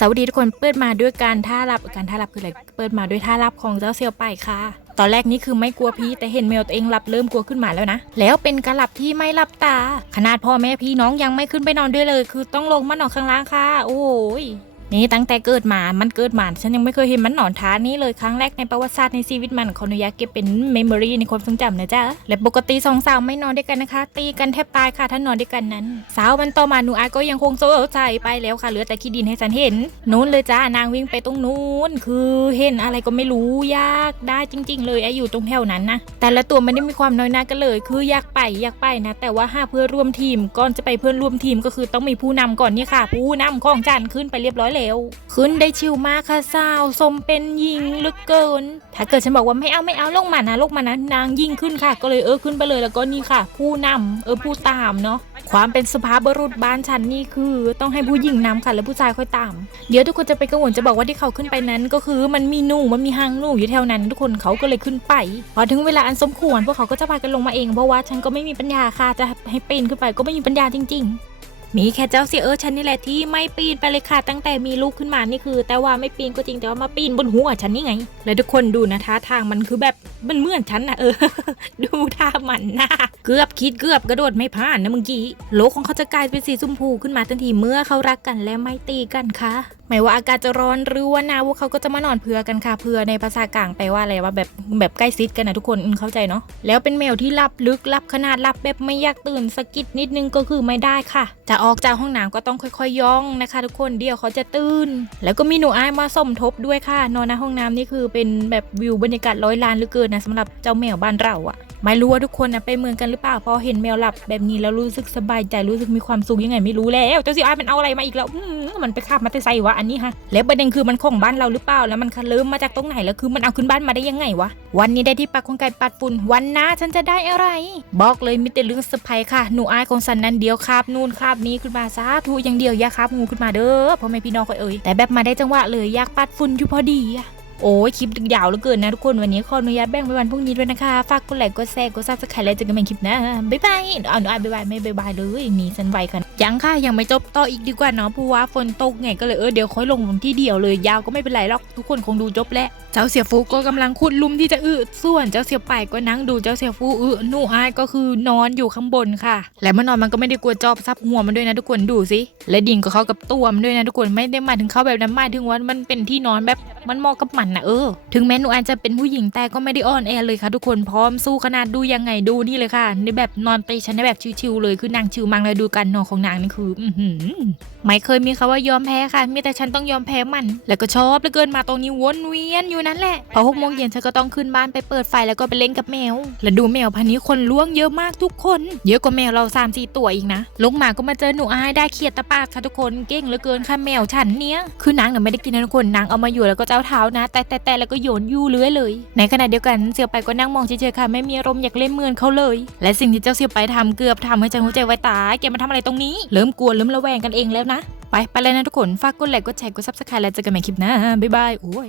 สวัสดีทุกคนเปิดมาด้วยการท่ารับการท่ารับคืออะไรเปิดมาด้วยท่ารับของเจ้าเซียวไปค่ะ ตอนแรกนี่คือไม่กลัวพี่แต่เห็นแมวตัวเองหลับเริ่มกลัวขึ้นมาแล้วนะ แล้วเป็นการหลับที่ไม่หลับตา ขนาดพ่อแม่พี่น้องยังไม่ขึ้นไปนอนด้วยเลย คือต้องลงมานอนข้างล่างค่ะ โอ้ย นี่ตั้งแต่เกิดมา มันเกิดมา ฉันยังไม่เคยเห็นมันหนอนท้านี้เลยครั้งแรกในประวัติศาสตร์ในชีวิตมันขออนุญาตเก็บเป็นเมมโมรีในความทรงจำนะจ๊ะ และปกติสองสาวไม่นอนด้วยกันนะคะ ตีกันแทบตายค่ะถ้านอนด้วยกันนั้น สาวมันต่อมาหนูอายก็ยังคงโซ่ใจไปแล้วค่ะเหลือแต่ขี้ดินให้ฉันเห็นนู้นเลยจ้านางวิ่งไปตรงนู้น คือเห็นอะไรก็ไม่รู้ยากได้จริง ๆ เลยไอาอยู่ตรงแถวนั้นนะแต่ละตัวไม่ได้มีความน้อยหน้ากันเลย คืออยากไปอยากไปนะ แต่ว่าห้าเพื่อร่วมทีมก่อนจะไปเพื่อนร่วมทีมก็คือต้องมีผู้นำก่อนเนี่ยค่ะ ผู้นำของจันขึ้นไปเรียบร้อยแล้ว ขึ้นได้ชิวมากค่ะสาวสมเป็นหญิงลึกเกิน ถ้าเกิดฉันบอกว่าไม่เอาไม่เอาลงมานะลงมานะนางยิ่งขึ้นค่ะ ก็เลยเออขึ้นไปเลยแล้วก็นี่ค่ะ ผู้นำเออผู้ตามเนาะความเป็นสภาพบุรุษบ้านฉันนี่คือ ต้องให้ผู้หญิงนำค่ะแล้วผู้ชายค่อยตาม เดี๋ยวทุกคนจะไปกังวลจะบอกว่าที่เขาขึ้นไปนั้น ก็คือมันมีหนูมันมีหางหนูอยู่แถวนั้น ทุกคนเขาก็เลยขึ้นไป พอถึงเวลาอันสมควรพวกเขาก็จะพากันลงมาเองเพราะว่าฉันก็ไม่มีปัญญาค่ะจะให้ปีนขึ้นไปก็ไม่มีปัญญาจริง ๆ มีแค่เจ้าเสียเออฉันนี่แหละที่ไม่ปีนไปเลยค่ะ ตั้งแต่มีลูกขึ้นมานี่คือ แต่ว่าไม่ปีนก็จริงแต่ว่ามาปีนบนหัวฉันนี่ไง แล้วทุกคนดูนะท่าทางมันคือแบบมันเหมือนฉันนะเออ ดูท่ามันนะเกือบคิดเกือบกระโดดไม่ผ่านนะมึงกี้โลกของเขาจะกลายเป็นสีชมพูขึ้นมาทันทีเมื่อเขารักกันและไม่ตีกันค่ะ ไม่ว่าอากาศจะร้อนหรือว่าหนาวพวกเขาก็จะมานอนเพื่อกันค่ะเพื่อในภาษากลางแปลว่าอะไรว่าแบบแบบใกล้ชิดกันนะทุกคนเข้าใจเนาะแล้วเป็นแมวที่หลับลึกหลับขนาดหลับแบบไม่อยากตื่นสะกิดนิดนึงก็คือไม่ได้ค่ะ จะออกจากห้องน้ำก็ต้องค่อยๆย่องนะคะ ทุกคนเดี๋ยวเขาจะตื่น แล้วก็มีหนูอายมาสมทบด้วยค่ะ นอนในห้องน้ำนี่คือเป็นแบบวิวบรรยากาศร้อยล้านเหลือเกินนะสำหรับเจ้าแมวบ้านเราอะ ไม่รู้ว่าทุกคนนะไปเมืองกันหรือเปล่าพอเห็นแมวหลับแบบนี้แล้วรู้สึกสบายใจรู้สึกมีความสุขยังไงไม่รู้แล้วเจ้าสิอายมันเอาอะไรมาอีกแล้วมันไปคาบมาแต่ใส่วะอันนี้ฮะแล้วประเด็นคือมันของบ้านเราหรือเปล่าแล้วมันคะเริ่มมาจากตรงไหนแล้วคือมันเอาขึ้นบ้านมาได้ยังไงวะวันนี้ได้ที่ปักของไก่ปัดฝุ่นวันหน้าฉันจะได้อะไร บอกเลยมีแต่เรื่องเซอร์ไพรส์ค่ะหนูอายของสันนั้นเดียวคาบนู่นคาบนี้ขึ้นมาซาทูอย่างเดียวอย่าคาบงูขึ้นมาเด้อพ่อแม่พี่น้องคอยเอ่ยแต่แบบมาได้จังหวะเลยอยากปัดฝุ่นอยู่พอดีอะ โอ้ยคลิปยาวเหลือเกินนะทุกคนวันนี้ขออนุญาตแบ่งไปวันพรุ่งนี้ด้วยนะคะ ฝากกดไลค์กดแชร์กดซับสไครต์แล้วเจอกันใหม่คลิปน้าบ๊ายบายเอาหนูอ่านบ๊ายบายไม่บ๊ายบายเลยหนีฉันไวกันยังค่ะยังไม่จบต่ออีกดีกว่าเนาะเพราะว่าฝนตกไงก็เลยเออเดี๋ยวค่อยลงที่เดียวเลย ยาวก็ไม่เป็นไรหรอกทุกคนคงดูจบแล้วเจ้าเสียฟูก็กำลังขุดลุมที่จะอึส่วนเจ้าเสียไปก็นั่งดูเจ้าเสียฟูอึหนูอายก็คือนอนอยู่ข้างบนค่ะ และเมื่อนอนมันก็ไม่ได้กลัวจอบซับหัวมันด้วยนะทุกคนดูสิและดินก็เข้ากับตัวมันด้วยนะทุกคนไม่ได้หมายถึงเข้าแบบนั้นหมายถึงว่ามันเป็นที่นอนแบบมันเหมาะกับมันนะเออ ถึงแม้หนูอาจจะเป็นผู้หญิงแต่ก็ไม่ได้อ่อนแอเลยค่ะทุกคนพร้อมสู้ขนาดดูยังไงดูนี่เลยค่ะ ในแบบนอนตีฉันในแบบชิวๆเลยคือนางชิวมังเลยดูกันนอนของนางนี่คืออือหือไม่เคยมีคำว่ายอมแพ้ค่ะ มีแต่ฉันต้องยอมแพ้มัน แล้วก็ชอบเหลือเกินมาตรงนี้วนเวียนอยู่นั่นแหละพอหกโมงเย็นฉันก็ต้องขึ้นบ้านไปเปิดไฟแล้วก็ไปเล่นกับแมว แล้วดูแมวพันนี้คนล่วงเยอะมากทุกคน เยอะกว่าแมวเราสามสี่ตัวอีกนะลงมาก็มาเจอหนูอายได้เขียดตะปากค่ะทุกคนเก่งเหลือเกินค่ะแมวฉันเนี้ยคือนางเนี่ยไม่ได้กินนะทุกคนนางเอามาอยู่แล้วก็เจ้าเท้านะแต่แต่แต่แล้วก็โยนยู่เลื้อยเลย ในขณะเดียวกันเสี่ยวไปก็นั่งมองเฉยๆค่ะไม่มีอารมณ์อยากเล่นเหมือนเขาเลย และสิ่งที่เจ้าเสี่ยวไปทำเกือบทำให้จังหัวใจไว้ตายแกมาทำอะไรตรงนี้เริ่มกลัวเริ่มระแวงกันเองแล้วนะไปไปเลยนะทุกคนฝากกดไลค์กดแชร์กดซับสไครต์แล้วเจอกันใหม่คลิปหน้าบ๊ายบายโอ้ย